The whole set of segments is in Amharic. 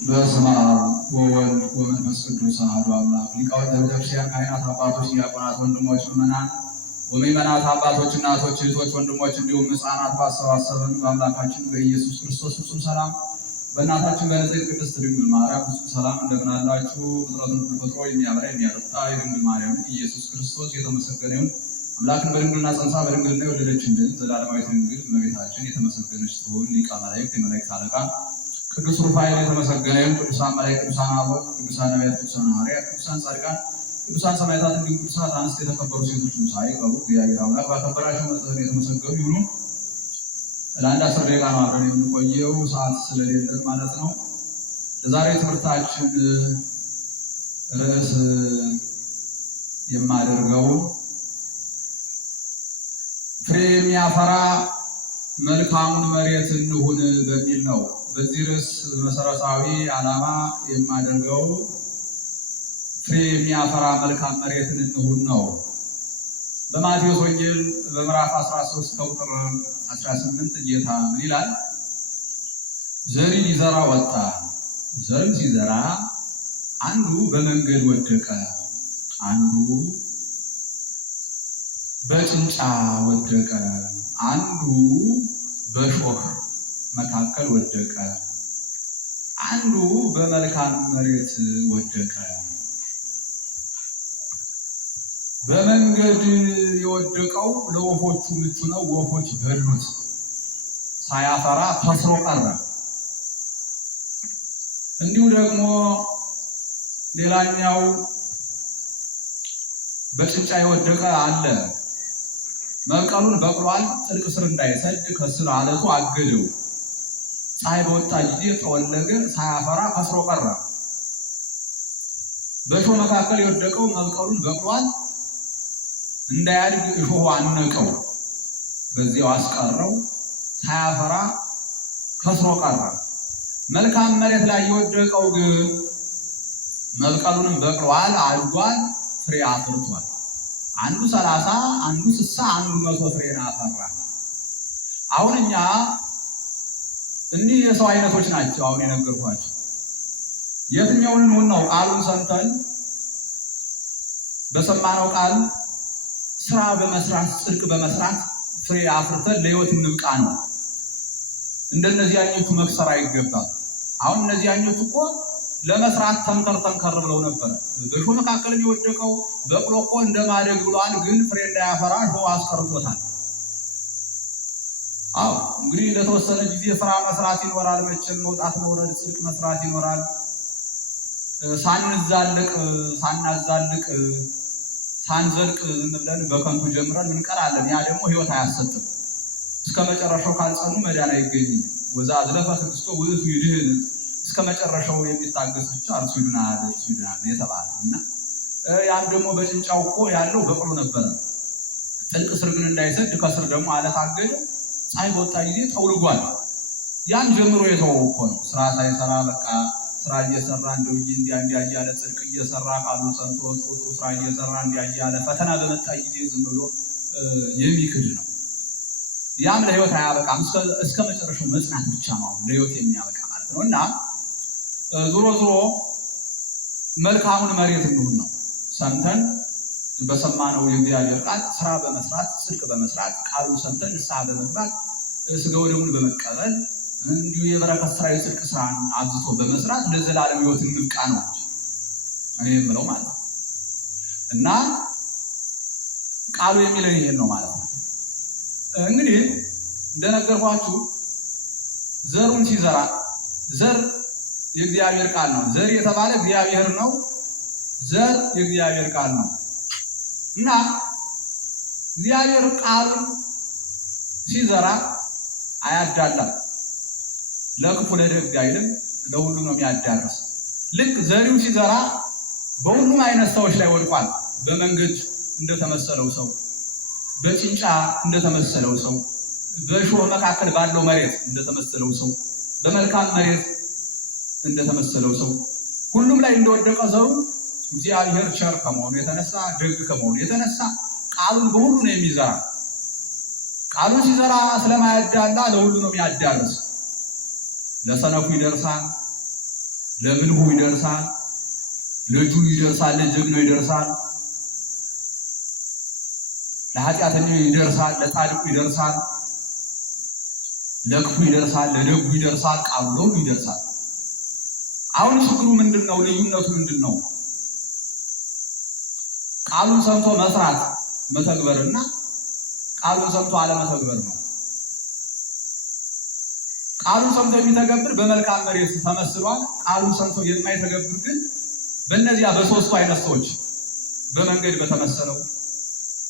በስመ አብ ወወልድ ወመንፈስ ቅዱስ አሐዱ አምላክ። ሊቃውንተ ቤተክርስቲያን፣ ካህናት፣ አባቶች፣ ዲያቆናት፣ ወንድሞች፣ ምዕመናን ወምዕመናት፣ አባቶች፣ እናቶች፣ እህቶች፣ ወንድሞች እንዲሁም ሕፃናት ባሰባሰበን በአምላካችን በኢየሱስ ክርስቶስ ፍጹም ሰላም በእናታችን በንጽሕት ቅድስት ድንግል ማርያም ፍጹም ሰላም እንደምን አላችሁ? ፍጥረቱን ሁሉ ፈጥሮ የሚያበላ የሚያጠጣ የድንግል ማርያም ኢየሱስ ክርስቶስ የተመሰገነ ይሁን። አምላክን በድንግልና ጸንሳ በድንግልና የወለደችልን ዘላለማዊት ድንግል እመቤታችን የተመሰገነች ትሁን። ሊቀ መላእክት የመላእክት አለቃ ቅዱስ ሩፋኤል የተመሰገነ ይሁን። ቅዱሳን መላእክት፣ ቅዱሳን አበው፣ ቅዱሳን ነቢያት፣ ቅዱሳን ሐዋርያት፣ ቅዱሳን ጻድቃን፣ ቅዱሳን ሰማዕታት እንዲሁም ቅዱሳት አንስት የተከበሩ ሴቶች ሳይቀሩ እግዚአብሔር አምላክ ባከበራቸው መጠን የተመሰገኑ ይሁኑ። ለአንድ 10 ደቂቃ ነው አብረን የምንቆየው ሰዓት ስለሌለን ማለት ነው። ለዛሬ ትምህርታችን ርዕስ የማደርገው ፍሬ የሚያፈራ መልካሙን መሬት እንሁን በሚል ነው። በዚህ ርዕስ መሰረታዊ ዓላማ የማደርገው ፍሬ የሚያፈራ መልካም መሬትን እንሁን ነው። በማቴዎስ ወንጌል በምዕራፍ 13 ከቁጥር 18 ጌታ ምን ይላል? ዘሪ ሊዘራ ወጣ። ዘርም ሲዘራ አንዱ በመንገድ ወደቀ፣ አንዱ በጭንጫ ወደቀ፣ አንዱ በሾህ መካከል ወደቀ፣ አንዱ በመልካም መሬት ወደቀ። በመንገድ የወደቀው ለወፎቹ ምቹ ነው፣ ወፎች በሉት፣ ሳያፈራ ከስሮ ቀረ። እንዲሁ ደግሞ ሌላኛው በጭንጫ የወደቀ አለ። መብቀሉን በቅሏል፣ ጥልቅ ስር እንዳይሰድ ከስር አለቱ አገደው። ፀሐይ በወጣ ጊዜ ጠወለገ፣ ሳያፈራ ከስሮ ቀረ። በእሾህ መካከል የወደቀው መብቀሉን በቅሏል፣ እንዳያድግ እሾሁ አነቀው፣ በዚያው አስቀረው፣ ሳያፈራ ከስሮ ቀረ። መልካም መሬት ላይ የወደቀው ግን መብቀሉንም በቅሏል፣ አድጓል፣ ፍሬ አፍርቷል። አንዱ 30 አንዱ 60 አንዱ 100 ፍሬን አፈራ። አሁን እኛ እኒህ የሰው አይነቶች ናቸው አሁን የነገርኳቸው። የትኛውን እንሁን ነው? ቃሉን ሰምተን በሰማነው ቃል ስራ በመስራት ጽድቅ በመስራት ፍሬ አፍርተን ለሕይወት እንብቃ ነው። እንደነዚያኞቹ መክሰር አይገባም። አሁን እነዚያኞቹ እኮ ለመስራት ተንከር ብለው ነበር። በእሾህ መካከል የወደቀው በቅሎ እኮ እንደማደግ ብሏል፣ ግን ፍሬ እንዳያፈራ እሾህ አስቀርቶታል። አዎ እንግዲህ ለተወሰነ ጊዜ ስራ መስራት ይኖራል። መቼም መውጣት መውረድ ጽድቅ መስራት ይኖራል። ሳናዛልቅ ሳንዘልቅ ዝም ብለን በከንቱ ጀምረን እንቀራለን። ያ ደግሞ ሕይወት አያሰጥም። እስከ መጨረሻው ካልጸኑ መዳን አይገኝም። ወዛ ዝለፈ ትዕግስቶ ውእቱ ይድህን፣ እስከ መጨረሻው የሚታገስ ብቻ እርሱ ይድናል የተባለ እና ያም ደግሞ በጭንጫው እኮ ያለው በቅሎ ነበረ። ጥልቅ ስር ግን እንዳይሰድ ከስር ደግሞ አለት አገደ። ፀሐይ በወጣ ጊዜ ጠውልጓል። ያን ጀምሮ የተወው እኮ ነው። ስራ ሳይሰራ በቃ ስራ እየሰራ እንደው እንዲያ እያለ ጽድቅ እየሰራ ቃሉን ሰምቶ ጥሩ ስራ እየሰራ እንዲያ እያለ ፈተና በመጣ ጊዜ ዝም ብሎ የሚክድ ነው። ያም ለሕይወት አያበቃም። እስከ መጨረሻው መጽናት ብቻ ነው ለሕይወት የሚያበቃ ማለት ነው። እና ዞሮ መልካሙን መሬት እንሁን ነው። ሰምተን በሰማነው የእግዚአብሔር ቃል ስራ በመስራት ጽድቅ በመስራት ቃሉን ሰምተን ንስሐ በመግባት ስጋ ወደሙን በመቀበል እንዲሁ የበረከት ስራ የጽድቅ ስራን አብዝቶ በመስራት ለዘላለም ሕይወት እንብቃ ነው እኔ የምለው ማለት ነው። እና ቃሉ የሚለን ይሄን ነው ማለት ነው። እንግዲህ እንደነገርኳችሁ ዘሩን ሲዘራ ዘር የእግዚአብሔር ቃል ነው። ዘር የተባለ እግዚአብሔር ነው። ዘር የእግዚአብሔር ቃል ነው እና እግዚአብሔር ቃሉን ሲዘራ አያዳላም። ለክፉ ለደግ አይልም፣ ለሁሉም ነው የሚያዳርስ። ልክ ዘሪው ሲዘራ በሁሉም አይነት ሰዎች ላይ ወድቋል። በመንገድ እንደተመሰለው ሰው፣ በጭንጫ እንደተመሰለው ሰው፣ በእሾህ መካከል ባለው መሬት እንደተመሰለው ሰው፣ በመልካም መሬት እንደተመሰለው ሰው ሁሉም ላይ እንደወደቀ ዘሩ እግዚአብሔር ቸር ከመሆኑ የተነሳ ደግ ከመሆኑ የተነሳ ቃሉን በሁሉ ነው የሚዘራ። ቃሉን ሲዘራ ስለማያዳላ ለሁሉ ነው የሚያዳርስ። ለሰነፉ ይደርሳል፣ ለብልሁ ይደርሳል፣ ለጁ ይደርሳል፣ ለጀግናው ይደርሳል፣ ለኃጢአተኛው ይደርሳል፣ ለጻድቁ ይደርሳል፣ ለክፉ ይደርሳል፣ ለደጉ ይደርሳል፣ ቃሉ ለሁሉ ይደርሳል። አሁን ችግሩ ምንድነው? ልዩነቱ ምንድነው? ቃሉን ሰምቶ መስራት መተግበርና ቃሉን ሰምቶ አለመተግበር ነው። ቃሉን ሰምቶ የሚተገብር በመልካም መሬት ተመስሏል። ቃሉን ሰምቶ የማይተገብር ግን በእነዚያ በሶስቱ አይነት ሰዎች በመንገድ በተመሰለው፣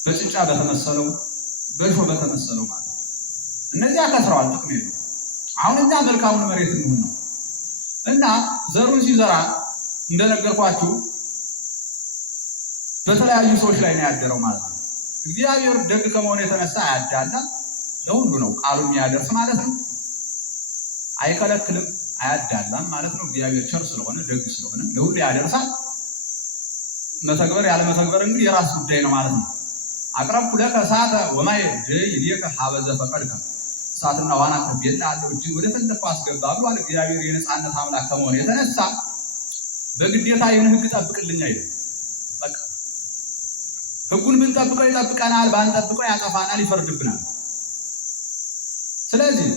በጭንጫ በተመሰለው፣ በእሾህ በተመሰለው ማለት ነው። እነዚያ ከስረዋል፣ ጥቅም የለው። አሁን እኛ መልካሙን መሬት እንሁን ነው እና ዘሩን ሲዘራ እንደነገርኳችሁ በተለያዩ ሰዎች ላይ ነው ያደረው ማለት ነው። እግዚአብሔር ደግ ከመሆኑ የተነሳ አያዳላም፣ ለሁሉ ነው ቃሉን የሚያደርስ ማለት ነው። አይከለክልም፣ አያዳላም ማለት ነው። እግዚአብሔር ቸር ስለሆነ ደግ ስለሆነ ለሁሉ ያደርሳል። መተግበር ያለ መተግበር እንግዲህ የራስ ጉዳይ ነው ማለት ነው። አቅረብኩ ለከ እሳተ ወማየ ይእዜከ ሀበ ዘፈቀድከ፣ እሳትና ውሃን አቅርቤልሃለሁ እጅን ወደ ፈለግከው አስገባለሁ አለ እግዚአብሔር። የነፃነት አምላክ ከመሆኑ የተነሳ በግዴታ ይህን ሕግ ጠብቅልኝ አይደል። በቃ ሕጉን ብንጠብቀው ይጠብቀናል፣ ባንጠብቀው ያጠፋናል፣ ይፈርድብናል። ስለዚህ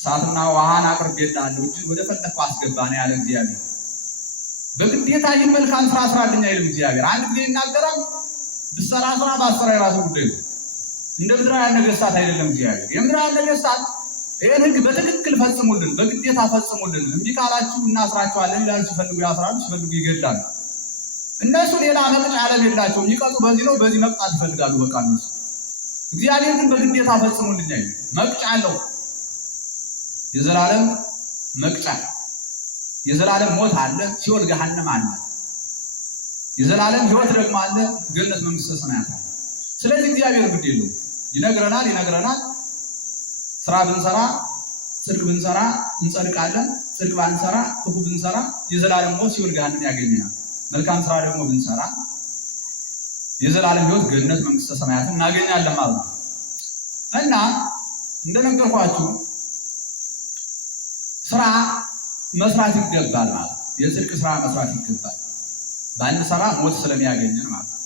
እሳትና ውሃን አቅርቤልሃለሁ እጅን ወደ ፈለግከው አስገባ ነው ያለ እግዚአብሔር። በግዴታ ይህን መልካም ስራ ስራልኝ አይልም እግዚአብሔር። አንድ ጊዜ ይናገራል፣ ብትሰራ ስራ፣ ባትሰራ የራሱ ጉዳይ ነው። እንደ ምድራውያን ነገሥታት አይደለም እግዚአብሔር። የምድራውያን ነገሥታት ይህን ሕግ በትክክል ፈጽሙልን፣ በግዴታ ፈጽሙልን፣ እምቢ ካላችሁ እናስራችኋለን ይላሉ። ሲፈልጉ ያስራሉ፣ ሲፈልጉ ይገድላሉ። እነሱ ሌላ መቅጫ ዓለም የላቸውም። የሚቀጡ በዚህ ነው፣ በዚህ መቅጣት ይፈልጋሉ። በቃ እነሱ። እግዚአብሔር ግን በግዴታ ፈጽሙልኝ አይልም። መቅጫ አለው፣ የዘላለም መቅጫ፣ የዘላለም ሞት አለ፣ ሲኦል ገሃነም አለ። የዘላለም ሕይወት ደግሞ አለ፣ ገነት መንግሥተ ሰማያት አለ። ስለዚህ እግዚአብሔር ግድ የለውም፣ ይነግረናል። ስራ ብንሰራ ጽድቅ ብንሰራ እንጸድቃለን፣ ጽድቅ ባንሰራ ክፉ ብንሰራ የዘላለም ሞት ሲኦል ገሃነም ያገኘናል። መልካም ስራ ደግሞ ብንሰራ የዘላለም ሕይወት ገነት መንግሥተ ሰማያትን እናገኛለን ማለት ነው። እና እንደነገርኳችሁ ስራ መስራት ይገባል ማለት ነው። የጽድቅ ስራ መስራት ይገባል፣ ባንሰራ ሞት ስለሚያገኘን ማለት ነው።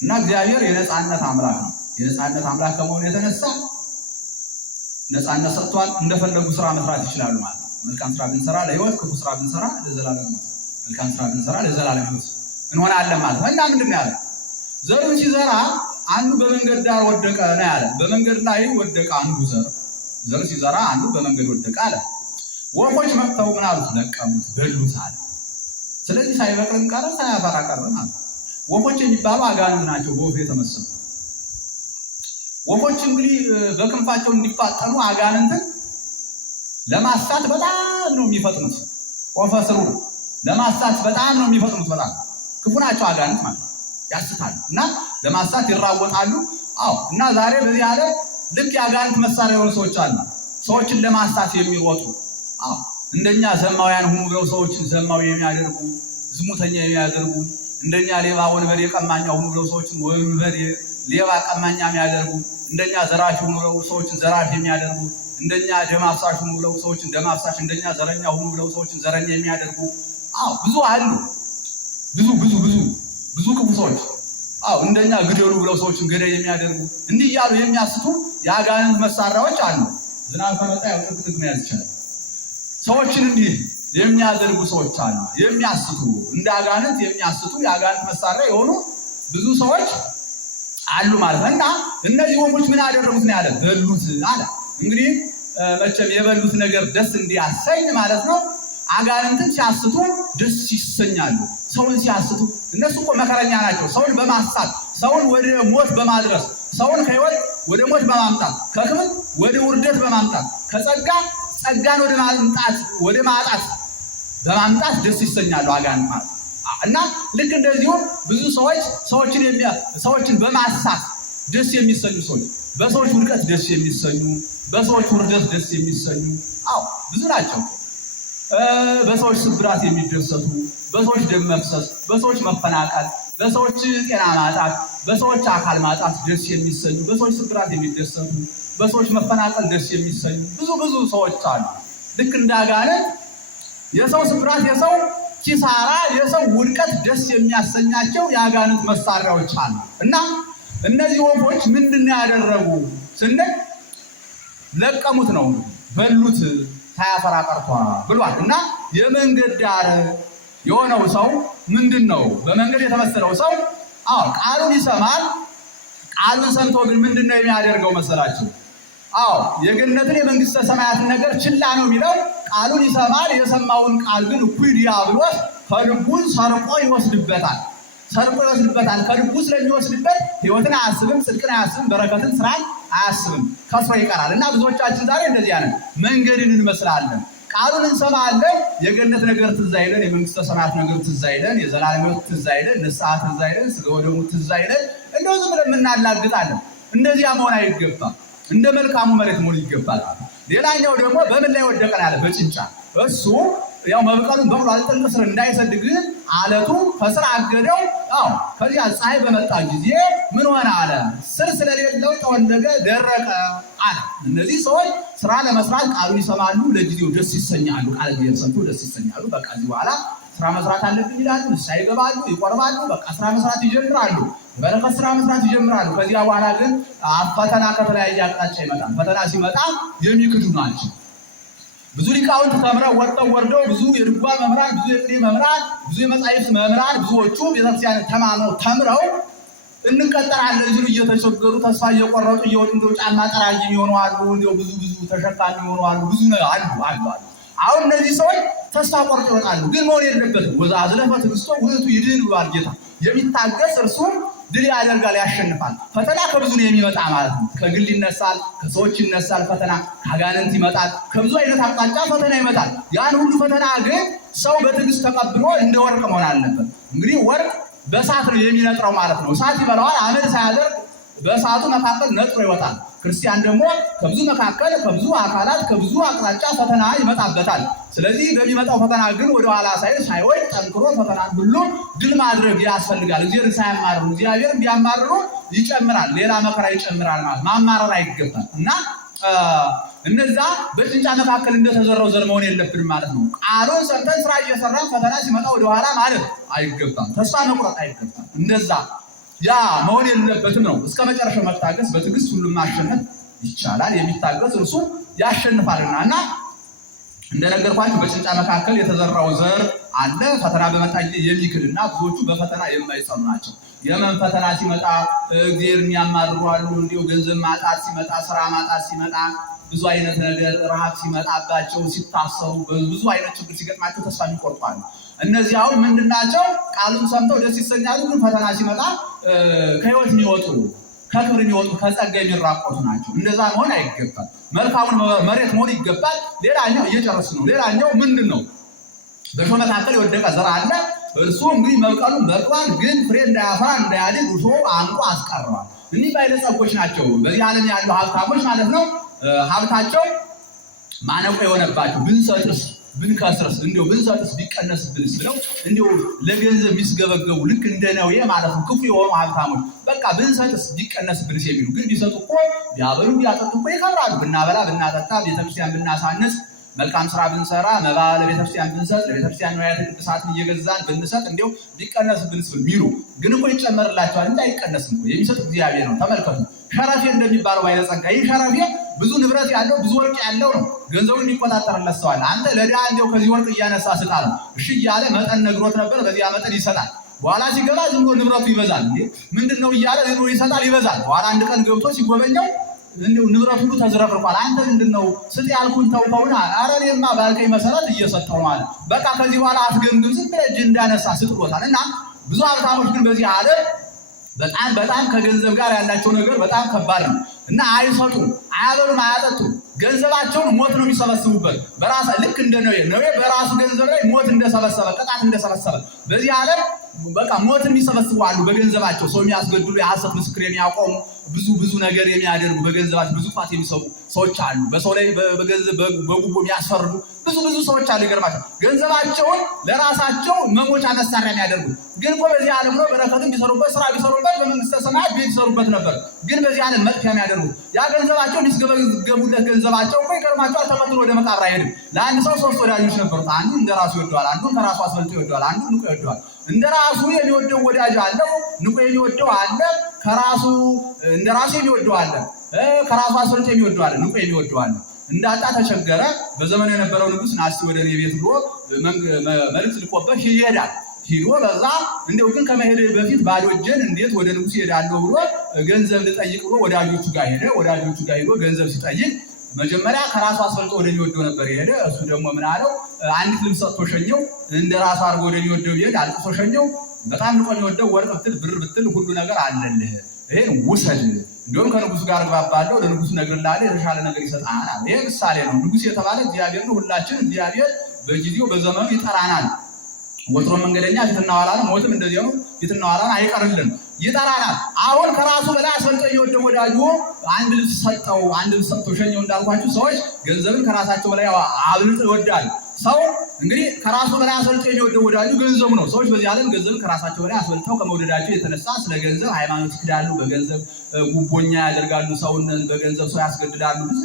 እና እግዚአብሔር የነፃነት አምላክ ነው። የነፃነት አምላክ ከመሆኑ የተነሳ ነፃነት ሰጥቷል። እንደፈለጉ ስራ መስራት ይችላሉ ማለት ነው። መልካም ስራ ብንሰራ ለሕይወት፣ ክፉ ስራ ብንሰራ ለዘላለም ሞት፣ መልካም ስራ ብንሰራ ለዘላለም ሕይወት እንሆናለን ማለት ነው። እና ምንድን ነው ያለ? ዘሩን ሲዘራ አንዱ በመንገድ ዳር ወደቀ ነው ያለ። በመንገድ ላይ ወደቀ አንዱ ዘር ሲዘራ አንዱ በመንገድ ወደቀ አለ። ወፎች መጥተው ምን አሉት? ለቀሙት፣ በሉት አለ። ስለዚህ ሳይበቅልም ቀረ፣ ሳያፈራ ቀረ ማለት ነው። ወፎች የሚባሉ አጋንንት ናቸው፣ በወፍ የተመሰሉ ወፎች። እንግዲህ በክንፋቸው እንዲፋጠኑ አጋንንትን ለማሳት በጣም ነው የሚፈጥኑት። ወፈ ስሩ ለማሳት በጣም ነው የሚፈጥኑት። በጣም ክፉ ናቸው አጋንንት ማለት ነው። ያስታሉ እና ለማሳት ይራወጣሉ። አዎ። እና ዛሬ በዚህ ያለ ልክ የአጋንንት መሳሪያ የሆኑ ሰዎች አሉ፣ ሰዎችን ለማሳት የሚሮጡ። አዎ። እንደኛ ዘማውያን ሁኑ ብለው ሰዎችን ዘማዊ የሚያደርጉ፣ ዝሙተኛ የሚያደርጉ፣ እንደኛ ሌባ ወንበዴ ቀማኛ ሁኑ ብለው ሰዎችን ወንበዴ ሌባ ቀማኛ የሚያደርጉ፣ እንደኛ ዘራፊ ሁኑ ብለው ሰዎችን ዘራፊ የሚያደርጉ፣ እንደኛ ደም አፍሳሽ ሁኑ ብለው ሰዎችን ደም አፍሳሽ፣ እንደኛ ዘረኛ ሁኑ ብለው ሰዎችን ዘረኛ የሚያደርጉ አዎ ብዙ አሉ። ብዙ ክፉ ሰዎች አዎ እንደኛ ግደሉ ብለው ሰዎችን ገዳይ የሚያደርጉ እንዲህ እያሉ የሚያስቱ የአጋንንት መሳሪያዎች አሉ። ዝናብ ከመጣ ያው ጥቅጥቅ መያዝ ይችላል። ሰዎችን እንዲህ የሚያደርጉ ሰዎች አሉ፣ የሚያስቱ እንደ አጋንንት የሚያስቱ የአጋንንት መሳሪያ የሆኑ ብዙ ሰዎች አሉ ማለት ነው። እና እነዚህ ወፎች ምን አደረጉት ነው ያለ? በሉት አለ። እንግዲህ መቼም የበሉት ነገር ደስ እንዲያሰኝ ማለት ነው። አጋንንትን ሲያስቱ ደስ ይሰኛሉ። ሰውን ሲያስቱ እነሱ እኮ መከረኛ ናቸው። ሰውን በማሳት ሰውን ወደ ሞት በማድረስ ሰውን ከሕይወት ወደ ሞት በማምጣት ከክብር ወደ ውርደት በማምጣት ጸጋን ወደ ማጣት በማምጣት ደስ ይሰኛሉ አጋንንት ማለት። እና ልክ እንደዚሁ ብዙ ሰዎች ሰዎችን በማሳት ደስ የሚሰኙ ሰዎች፣ በሰዎች ውድቀት ደስ የሚሰኙ፣ በሰዎች ውርደት ደስ የሚሰኙ አዎ ብዙ ናቸው። በሰዎች ስብራት የሚደሰቱ፣ በሰዎች ደም መፍሰስ፣ በሰዎች መፈናቀል፣ በሰዎች ጤና ማጣት፣ በሰዎች አካል ማጣት ደስ የሚሰኙ፣ በሰዎች ስብራት የሚደሰቱ፣ በሰዎች መፈናቀል ደስ የሚሰኙ ብዙ ሰዎች አሉ። ልክ እንደ አጋንንት የሰው ስብራት፣ የሰው ኪሳራ፣ የሰው ውድቀት ደስ የሚያሰኛቸው የአጋንንት መሳሪያዎች አሉ እና እነዚህ ወፎች ምንድነው ያደረጉ ስንል ለቀሙት ነው በሉት ሳያፈራ ቀርቷል ብሏል። እና የመንገድ ዳር የሆነው ሰው ምንድነው በመንገድ የተመሰለው ሰው ቃሉን ይሰማል። ቃሉን ሰምቶ ግን ምንድነው የሚያደርገው መሰላችሁ? የገነትን የመንግስተ ሰማያትን ነገር ችላ ነው የሚለው። ቃሉን ይሰማል። የሰማውን ቃል ግን እኩይ ዲያብሎስ ከልቡ ሰርቆ ይወስድበታል። ከልቡ ስለሚወስድበት ሕይወትን አያስብም፣ ጽድቅን አያስብም፣ በረከትን ስራን አያስብም፣ ከስሮ ይቀራል። እና ብዙዎቻችን ዛሬ እንደዚህ ያለን መንገድን እንመስላለን። ቃሉን እንሰማለን፣ የገነት ነገር ትዝ አይለን፣ የመንግስተ ሰማያት ነገር ትዝ አይለን፣ የዘላለም ሕይወት ትዝ አይለን፣ ንስሐ ትዝ አይለን፣ ሥጋ ወደሙ ትዝ አይለን። እንደው ዝም ብለን እናላግጣለን። እንደዚያ መሆን አይገባም። እንደ መልካሙ መሬት መሆን ይገባል። ሌላኛው ደግሞ በምን ላይ ወደቀን ያለ በጭንጫ እሱ ያው መብቀሉን በቅሎ አልጠልቅ ስር እንዳይሰድግ አለቱ ከስር አገደው። ከዚያ ፀሐይ በመጣ ጊዜ ምን ሆነ አለ? ስር ስለሌለው ጠወለገ፣ ደረቀ አለ። እነዚህ ሰዎች ስራ ለመስራት ቃሉን ይሰማሉ፣ ለጊዜው ደስ ይሰኛሉ። ቃል ሰምቶ ደስ ይሰኛሉ። በቃ እዚህ በኋላ ስራ መስራት አለብን ይላሉ። ንስሐ ይገባሉ፣ ይቆርባሉ። በቃ ስራ መስራት ይጀምራሉ። በረከት ስራ መስራት ይጀምራሉ። ከዚያ በኋላ ግን ፈተና ከተለያየ አቅጣጫ ይመጣል። ፈተና ሲመጣ የሚክዱ ናቸው። ብዙ ሊቃውንት ተምረው ወርደው ብዙ የድጓ መምህራን፣ ብዙ የቅኔ መምህራን፣ ብዙ የመጻሕፍት መምህራን ብዙዎቹ ቤተክርስቲያን ተምረው እንቀጠራለን ሲሉ እየተቸገሩ ተስፋ እየቆረጡ እየወጡ እንደው ጫማ ጠራጊ የሚሆኑ አሉ። እንደው ብዙ ተሸካሚ የሚሆኑ አሉ። ብዙ አሉ። አሁን እነዚህ ሰዎች ተስፋ ቆርጠው ይወጣሉ። ግን መሆን የለበትም። ወዘአዝለፈ ትዕግሥቶ ውእቱ ይድኅን ብሏል ጌታ። የሚታገስ እርሱም ድል ያደርጋል፣ ያሸንፋል። ፈተና ከብዙ ነው የሚመጣ ማለት ነው። ከግል ይነሳል፣ ከሰዎች ይነሳል ፈተና፣ ከአጋንንት ይመጣል፣ ከብዙ አይነት አቅጣጫ ፈተና ይመጣል። ያን ሁሉ ፈተና ግን ሰው በትዕግስት ተቀብሎ እንደ ወርቅ መሆን አለበት። እንግዲህ ወርቅ በእሳት ነው የሚነጥረው ማለት ነው። እሳት ይበላዋል። አመድ ሳያደርግ በእሳቱ መካከል ነጥሮ ይወጣል። ክርስቲያን ደግሞ ከብዙ መካከል፣ ከብዙ አካላት፣ ከብዙ አቅጣጫ ፈተና ይመጣበታል። ስለዚህ በሚመጣው ፈተና ግን ወደ ኋላ ሳይወድ ጠንክሮ ፈተናን ሁሉ ድል ማድረግ ያስፈልጋል። እግዚአብሔር ሳያማርሩ፣ እግዚአብሔር ቢያማርሩ ይጨምራል፣ ሌላ መከራ ይጨምራል ማለት ማማረር አይገባም። እና እነዛ በጭንጫ መካከል እንደተዘራው ዘር መሆን የለብንም ማለት ነው። ቃሉን ሰምተን ስራ እየሰራን ፈተና ሲመጣ ወደ ኋላ ማለት አይገባም። ተስፋ መቁረጥ አይገባም። እንደዛ ያ መሆን የለበትም ነው። እስከ መጨረሻው መታገስ፣ በትዕግስት ሁሉም ማሸነፍ ይቻላል። የሚታገስ እርሱ ያሸንፋልና እና እንደነገርኳችሁ በጭንጫ መካከል የተዘራው ዘር አለ። ፈተና በመጣ ጊዜ የሚክድና ብዙዎቹ በፈተና የማይጸኑ ናቸው። የመን ፈተና ሲመጣ እግዚአብሔርን ያማርራሉ። እንዲሁ ገንዘብ ማጣት ሲመጣ፣ ስራ ማጣት ሲመጣ፣ ብዙ አይነት ነገር ረሃብ ሲመጣባቸው፣ ሲታሰሩ፣ ብዙ አይነት ችግር ሲገጥማቸው ተስፋ ይቆርጣሉ። እነዚህ አሁን ምንድናቸው? ቃሉን ሰምተው ደስ ይሰኛሉ። ግን ፈተና ሲመጣ ከህይወት የሚወጡ፣ ከክብር የሚወጡ፣ ከጸጋ የሚራቆቱ ናቸው። እንደዛ መሆን አይገባል። መልካሙን መሬት መሆን ይገባል። ሌላኛው እየጨረሱ ነው። ሌላኛው ምንድን ነው? በእሾህ መካከል የወደቀ ዘር አለ። እርሱ እንግዲህ መብቀሉን በቅሏል፣ ግን ፍሬ እንዳያፈራ እንዳያድግ እሾህ አንቆ አስቀረዋል። እኒህ ባለጸጎች ናቸው። በዚህ ዓለም ያሉ ሀብታሞች ማለት ነው። ሀብታቸው ማነቆ የሆነባቸው ብንሰጥስ ብንከስርስ፣ እንዲሁ ብንሰጥስ ቢቀነስብንስ ብለው እንዲሁ ለገንዘብ የሚስገበገቡ ልክ እንደ ነዌ ማለት ነው ክፉ የሆኑ ሀብታሞች በቃ ብንሰጥስ ቢቀነስብንስ የሚሉ ግን ቢሰጡ እኮ ቢያበሉ ቢያጠጡ እኮ ይከብራሉ። ብናበላ ብናጠጣ፣ ቤተክርስቲያን ብናሳንስ፣ መልካም ስራ ብንሰራ፣ መባ ለቤተክርስቲያን ብንሰጥ፣ ለቤተክርስቲያን ንዋያተ ቅድሳትን እየገዛን ብንሰጥ እንዲሁ ቢቀነስብንስ ቢሉ ግን እኮ ይጨመርላቸዋል እንጂ አይቀነስም እኮ። የሚሰጥ እግዚአብሔር ነው። ተመልከቱ። ሸረፌ እንደሚባለው ባለጸጋ፣ ይህ ሸረፌ ብዙ ንብረት ያለው ብዙ ወርቅ ያለው ነው። ገንዘቡን የሚቆጣጠርለት ሰው አለ። አንተ ለድሃ እንዲያው ከዚህ ወርቅ እያነሳ ስጣ ነው። እሺ እያለ መጠን ነግሮት ነበር። በዚያ መጠን ይሰጣል። በኋላ ሲገባ ዝም ብሎ ንብረቱ ይበዛል። ምንድን ነው እያለ ዝም ብሎ ይሰጣል፣ ይበዛል። በኋላ አንድ ቀን ገብቶ ሲጎበኘው እንዲሁ ንብረቱ ሁሉ ተዝረክርኳል። አንተ ምንድን ነው ስጥ ያልኩኝ ተውከውና፣ ኧረ እኔማ ባልከኝ መሰረት እየሰጠው ማለት በቃ ከዚህ በኋላ አትገምግም፣ ዝም ብለህ እጅ እንዳነሳ ስጥ ብሎታል። እና ብዙ ሀብታሞች ግን በዚህ ዓለም በጣም ከገንዘብ ጋር ያላቸው ነገር በጣም ከባድ ነው እና አይሰጡም፣ አያበሉም፣ አያጠጡም። ገንዘባቸውን ሞት ነው የሚሰበስቡበት። በራሳ ልክ እንደ ነዌ በራሱ ገንዘብ ላይ ሞት እንደሰበሰበ፣ ቅጣት እንደሰበሰበ በዚህ ዓለም በቃ ሞትን የሚሰበስቡ አሉ። በገንዘባቸው ሰው የሚያስገድሉ፣ የሐሰት ምስክር የሚያቆሙ፣ ብዙ ነገር የሚያደርጉ በገንዘባቸው ብዙ ፋት የሚሰሩ ሰዎች አሉ። በሰው ላይ በገንዘብ በጉቦ የሚያስፈርዱ ብዙ ሰዎች አሉ። ይገርማቸው ገንዘባቸውን ለራሳቸው መሞቻ መሳሪያ የሚያደርጉ ግን እኮ በዚህ ዓለም ነው በረከትም ቢሰሩበት ስራ ቢሰሩበት በመንግስተ ሰማያት ቤት ይሰሩበት ነበር። ግን በዚህ ዓለም መጥፊያ የሚያደርጉ ያ ገንዘባቸው ሊስገበገቡለት ገንዘባቸው እኮ ይገርማቸዋል። ተከትሎ ወደ መቃብር አይሄድም። ለአንድ ሰው 3 ወዳጆች ነበሩት። አንዱ እንደራሱ ይወደዋል፣ አንዱ ከራሱ አስበልጦ ይወደዋል፣ አንዱ ንቆ ይወደዋል። እንደራሱ የሚወደው ወዳጅ አለው፣ ንቆ የሚወደው አለ፣ ከራሱ እንደራሱ የሚወደው አለ፣ ከራሱ አስበልጦ የሚወደው አለ፣ ንቆ የሚወደው አለ። እንዳጣ ተቸገረ። በዘመኑ የነበረው ንጉስ ናስቲ ወደ እኔ ቤት ብሎ መልእክት ልኮበት ይሄዳል። ሂዶ በዛ እንደው ግን ከመሄድ በፊት ባዶ እጄን እንዴት ወደ ንጉስ ይሄዳለሁ ብሎ ገንዘብ ልጠይቅ ብሎ ወዳጆቹ ጋር ሄደ። ወዳጆቹ ጋር ሄዶ ገንዘብ ሲጠይቅ መጀመሪያ ከራሱ አስፈልጦ ወደ ሊወደው ነበር ይሄደ። እሱ ደግሞ ምን አለው? አንዲት ልብስ ሰጥቶ ሸኘው። እንደራሱ አድርጎ ወደ ሊወደው ይሄድ አልቅሶ ሸኘው። በጣም ንቆ የሚወደው ወርቅ ብትል ብር ብትል ሁሉ ነገር አለልህ፣ ይሄን ውሰድ፣ እንደውም ከንጉሱ ጋር ግባባለሁ፣ ለንጉሱ ነግርልሃለሁ፣ የተሻለ ነገር ይሰጣናል። ይሄ ምሳሌ ነው። ንጉስ የተባለ እግዚአብሔር ነው። ሁላችን እግዚአብሔር በጊዜው በዘመኑ ይጠራናል። ወትሮ መንገደኛ ፊትና ኋላ ነው። ሞትም እንደዚህ ነው። ፊትና ኋላ አይቀርልን፣ ይጠራናል። አሁን ከራሱ በላይ አስፈልጦ የሚወደው ወዳጁ አንድ ልብስ ሰጠው። አንድ ልብስ ሰጥቶ ሸኘው። እንዳልኳችሁ ሰዎች ገንዘብን ከራሳቸው በላይ አብልጦ ይወዳል። ሰው እንግዲህ ከራሱ በላይ አስፈልጦ የሚወደው ወዳጁ ገንዘቡ ነው። ሰዎች በዚህ ዓለም ገንዘብን ከራሳቸው በላይ አስፈልጠው ከመውደዳቸው የተነሳ ስለ ገንዘብ ሃይማኖት ይክዳሉ፣ በገንዘብ ጉቦኛ ያደርጋሉ፣ ሰውን በገንዘብ ሰው ያስገድዳሉ፣ ብዙ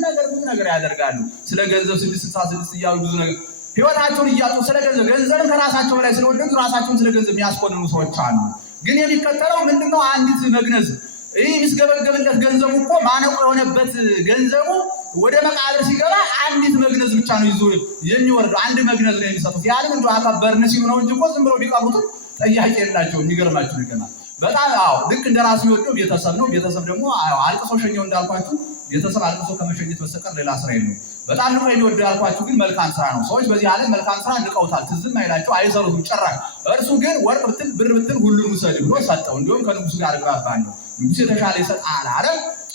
ነገር ያደርጋሉ። ስለ ገንዘብ 666 እያሉ ብዙ ነገር ህይወታቸውን እያጡ ስለ ገንዘብን ከራሳቸው በላይ ስለወደዱ ራሳቸውን ስለ ገንዘብ የሚያስቆንኑ ሰዎች አሉ። ግን የሚከተለው ምንድነው? አንዲት መግነዝ ይህ የሚስገበገብለት ገንዘቡ እኮ ማነቆ የሆነበት ገንዘቡ ወደ መቃብር ሲገባ አንዲት መግነዝ ብቻ ነው ይዞ የሚወርደው። አንድ መግነዝ ነው የሚሰጡት። ያንም እንደው አከበርን ሲሉ ነው እንጂ እኮ ዝም ብለው ቢቀሩትም ጠያቂ የላቸውም። የሚገርማችሁ ነገር በጣም ልክ እንደራሱ የሚወደው ቤተሰብ ነው። ቤተሰብ ደግሞ አልቅሶ ሸኘው እንዳልኳችሁ። ቤተሰብ አልቅሶ ከመሸኘት በስተቀር ሌላ ስራ የለውም። በጣም ንቆ የሚወደው ያልኳችሁ ግን መልካም ስራ ነው። ሰዎች በዚህ ዓለም መልካም ስራ ንቀውታል፣ ትዝም አይላቸው፣ አይሰሩትም ጭራሽ። እርሱ ግን ወርቅ ብትል ብር ብትል ሁሉን ውሰድ ብሎ ሰጠው። እንዲሁም ከንጉሱ ጋር ግባባለሁ። ንጉስ የተሻለ ይሰጣል አለ።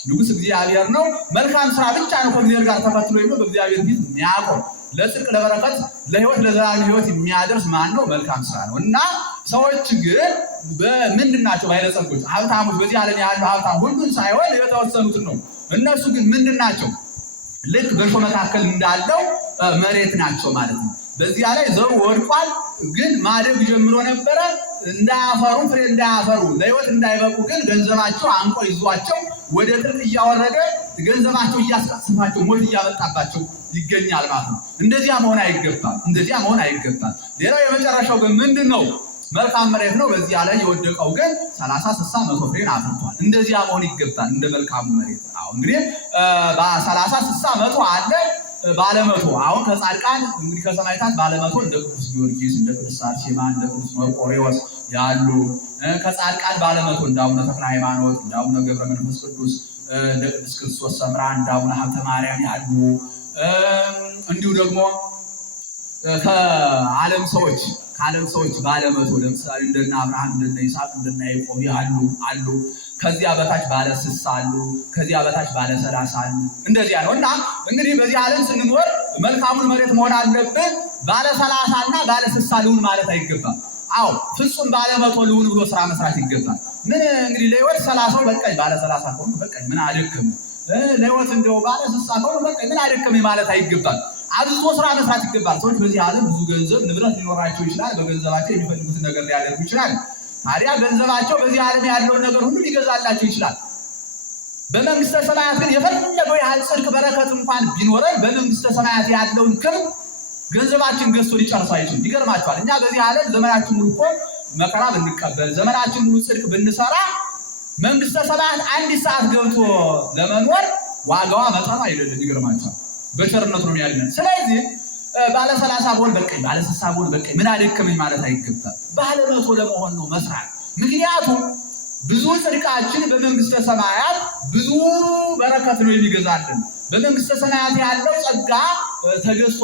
ንጉስ እግዚአብሔር ነው። መልካም ስራ ብቻ ነው ከእግዚአብሔር ጋር ተከትሎ የሚለው በእግዚአብሔር ፊት የሚያቆም ለጽድቅ ለበረከት ለህይወት ለዘላለም ህይወት የሚያደርስ ማን ነው? መልካም ስራ ነው። እና ሰዎች ግን በምንድን ናቸው? ባለጸጎች ሀብታሞች፣ በዚህ ዓለም ያሉ ሀብታም ሁሉን ሳይሆን የተወሰኑትን ነው። እነሱ ግን ምንድን ናቸው? ልክ በእሾህ መካከል እንዳለው መሬት ናቸው ማለት ነው። በዚያ ላይ ዘሩ ወድቋል፣ ግን ማደግ ጀምሮ ነበረ። እንዳያፈሩ ፍሬ እንዳያፈሩ ለህይወት እንዳይበቁ ግን ገንዘባቸው አንቆ ይዟቸው ወደ ጥልቅ እያወረደ ገንዘባቸው እያስቀስፋቸው ሞት እያመጣባቸው ይገኛል ማለት ነው። እንደዚያ መሆን አይገባም። እንደዚያ መሆን አይገባም። ሌላው የመጨረሻው ግን ምንድን ነው? መልካም መሬት ነው። በዚያ ላይ የወደቀው ግን 30 60 100 ፍሬን አፍርቷል። እንደዚያ መሆን ይገባል። እንደ መልካሙ መሬት አሁን እንግዲህ በ30 60 100 አለ ባለመቶ። አሁን ከጻድቃን እንግዲህ ከሰማዕታት ባለመቶ እንደ ቅዱስ ጊዮርጊስ፣ እንደ ቅዱስ አርሴማ፣ እንደ ቅዱስ መርቆሬዎስ ያሉ ከጻድቃን ባለመቶ እንደ አቡነ ተክለ ሃይማኖት፣ እንደ አቡነ ገብረ መንፈስ ቅዱስ፣ እንደ ቅዱስ ክርስቶስ ሰምራ፣ እንደ አቡነ ሀብተ ማርያም ያሉ እንዲሁ ደግሞ ከዓለም ሰዎች ባለመቶ ለምሳሌ እንደነ አብርሃም፣ እንደነ ይስሐቅ፣ እንደነ ያዕቆብ አሉ። ከዚያ በታች ባለ 60 አሉ። ከዚያ በታች ባለ 30 አሉ። እንደዚያ ነው። እና እንግዲህ በዚህ ዓለም ስንኖር መልካሙን መሬት መሆን አለብን። ባለ 30 እና ባለ 60 ልሁን ማለት አይገባም። አዎ ፍጹም ባለ 100 ልሁን ብሎ ስራ መስራት ይገባል። ምን እንግዲህ ለህይወት 30 በቃኝ፣ ባለ 30 ከሆነ በቃኝ ምን አደከም፣ ለህይወት እንደው ባለ 60 ከሆነ በቃኝ ምን አደከም ማለት አይገባም። አብዝቶ ስራ መስራት ይገባል። ሰዎች በዚህ ዓለም ብዙ ገንዘብ ንብረት ሊኖራቸው ይችላል። በገንዘባቸው የሚፈልጉትን ነገር ሊያደርጉ ይችላል። ታዲያ ገንዘባቸው በዚህ ዓለም ያለውን ነገር ሁሉ ሊገዛላቸው ይችላል። በመንግስተ ሰማያት ግን የፈለገው ያህል ጽድቅ በረከት እንኳን ቢኖረን በመንግስተ ሰማያት ያለውን ክብር ገንዘባችን ገዝቶ ሊጨርሱ አይችልም። ይገርማቸዋል። እኛ በዚህ ዓለም ዘመናችን ሙሉ እኮ መከራ ብንቀበል፣ ዘመናችን ሙሉ ጽድቅ ብንሰራ መንግስተ ሰማያት አንዲት ሰዓት ገብቶ ለመኖር ዋጋዋ መጠኑ አይደለም። ይገርማቸዋል። በቸርነቱ ነው የሚያድነን። ስለዚህ ባለ 30 ቦል በቀኝ፣ ባለ 60 ቦል በቀኝ ምን አደከመኝ ማለት አይገባም። ባለ 100 ለመሆን ነው መስራት። ምክንያቱም ብዙ ጽድቃችን በመንግስተ ሰማያት ብዙ በረከት ነው የሚገዛልን። በመንግስተ ሰማያት ያለው ጸጋ ተገዝቶ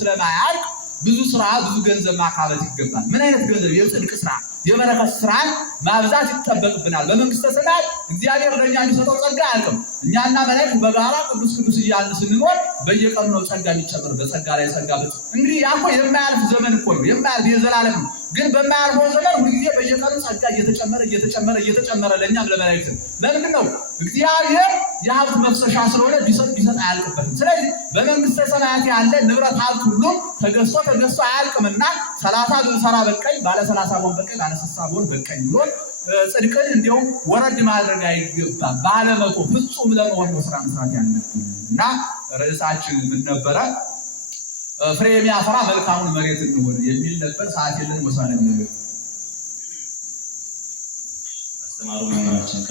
ስለማያልቅ ብዙ ስራ ብዙ ገንዘብ ማካበት ይገባል። ምን አይነት ገንዘብ? የጽድቅ ስራ የበረከት ስራን ማብዛት ይጠበቅብናል። በመንግስተ ሰማያት እግዚአብሔር ለእኛ የሚሰጠው ጸጋ አያልቅም። እኛና መላእክት በጋራ ቅዱስ ቅዱስ እያልን ስንኖር በየቀኑ ነው ጸጋ የሚጨምር። በጸጋ ላይ ጸጋ እንግዲህ ያኮ የማያልፍ ዘመን እኮ ነው፣ የማያልፍ የዘላለም ነው። ግን በማያልፈው ዘመን ሁልጊዜ በየቀኑ ጸጋ እየተጨመረ ለእኛም ለመላእክት። ለምንድን ነው? እግዚአብሔር የሀብት መፍሰሻ ስለሆነ ቢሰጥ አያልቅበትም። ስለዚህ በመንግስተ ሰማያት ያለ ንብረት ሀብት ሁሉ ተገዝቶ አያልቅምና 30 ብንሰራ በቀኝ፣ ባለ 30 ብሆን በቀኝ፣ ባለ 60 ብሆን በቀኝ ብሎ ጽድቅን እንዲያው ወረድ ማድረግ አይገባም። ባለ 100 ፍጹም ለመሆን ነው ስራ መስራት ያለብን እና ርዕሳችን ምን ነበረ? ፍሬ የሚያፈራ መልካሙን መሬት እንሆን የሚል ነበር። ሰዓት የለንም። ወሳነ ነገር አስተማሩ መምህራችን